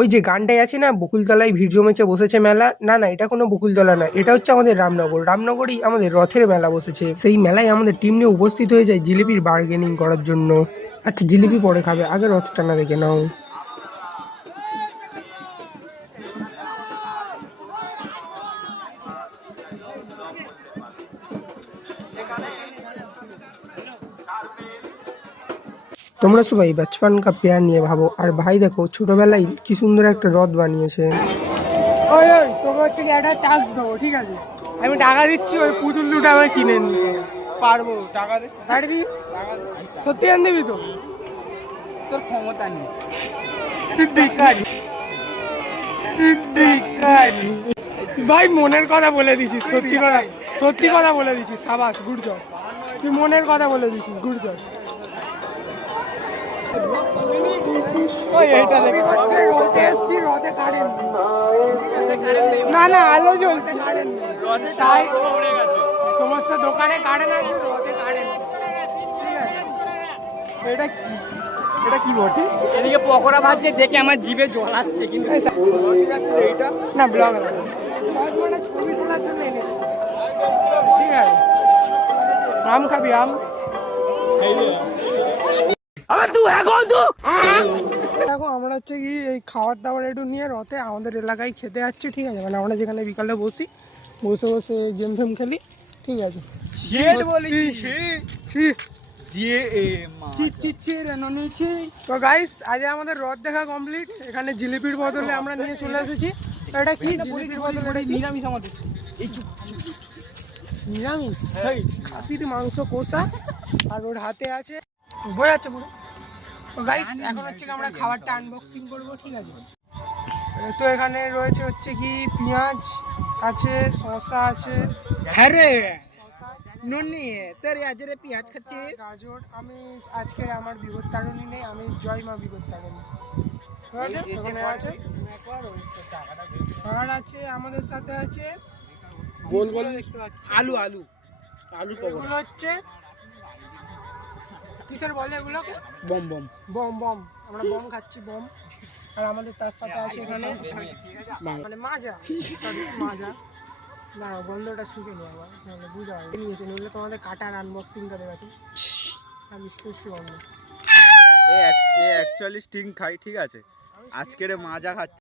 ওই যে গানটাই আছে না, বকুলতলায় ভিড় জমেছে বসেছে মেলা। না না, এটা কোনো বকুলতলা না, এটা হচ্ছে আমাদের রামনগর। রামনগরেই আমাদের রথের মেলা বসেছে। সেই মেলায় আমাদের টিম নিয়ে উপস্থিত হয়ে যায় জিলিপির বার্গেনিং করার জন্য। আচ্ছা, জিলিপি পরে খাবে, আগে রথটা না দেখে নাও। তোমরা সবাই বাচপান কা প্যার নিয়ে ভাবো, আর ভাই দেখো ছোটবেলায় কি সুন্দর একটা রথ বানিয়েছে। ওই ওই তোকে হচ্ছে কি একটা ট্যাক্স দেবো, ঠিক আছে? আমি টাকা দিচ্ছি, ওই পুতুল দুটো আমার কিনে নিতে পারবো। টাকা দে, পারবি? সত্যি আন দিবি তো? তোর ক্ষমতা নেই, ভাই মনের কথা বলে দিছিস, সত্যি কথা, সত্যি কথা বলে দিছিস। সাবাস, গুড জব। তুই মনের কথা বলে দিছিস, গুড জব। না না, আলো জ্বলতে তাই সমস্ত দোকানে কারেন্ট আছে, রথে কারেন্ট। এটা কি, এটা কি বটে? এদিকে পকোড়া ভাজছে দেখে আমার জিভে জল আসছে, কিন্তু এইটা না ব্লগ ছবি তোলার জন্য এনেছে, ঠিক আছে? আম খাবি? আম দেখো, আমরা হচ্ছে কি এই খাবার দাবার একটু নিয়ে রথে আমাদের এলাকায় খেতে যাচ্ছি, ঠিক আছে? মানে আমরা যেখানে বিকালে বসে বসে গেম ফেম খেলি, ঠিক আছে? তো গাইস, আজ আমাদের রথ দেখা কমপ্লিট। এখানে জিলিপির বদলে আমরা নিয়ে চলে এসেছি। এটা কি জিলিপির বদলে? এটা নিরামিষ আমাদের। নিরামিষ খাসির মাংস কষা, আর ওর হাতে আছে বই আছে পুরো। তো গাইস, এখন হচ্ছে কি আমরা খাবারটা আনবক্সিং করবো, ঠিক আছে? তো এখানে রয়েছে হচ্ছে কি পেঁয়াজ আছে, শসা আছে। হ্যাঁ রে ননি, তোর আজরে পেঁয়াজ খাচ্ছিস? গাজর। আমি আজকে আমার বিপত্তারণী নেই, আমি জয় মা বিপত্তারণী। এখানে আছে আর আছে আমাদের সাথে আছে গোল গোল দেখতে পাচ্ছি আলু আলু আলু পকোড়া। এগুলো হচ্ছে কিসের বলে এগুলোকে? বম বম বম বম। আমরা বম খাচ্ছি, বম। আর আমাদের তার সাথে আছে এখানে মানে মাজা, মাজা। না, গন্ধটা শুকে নি আবার, নাহলে বুঝা হবে। নিয়েছে, নইলে তোমাদের কাটার আনবক্সিংটা দেখাচ্ছি। আমি মিষ্টি গন্ধ। এ অ্যাকচুয়ালি স্টিং খাই, ঠিক আছে? আজকের মাজা খাচ্ছি।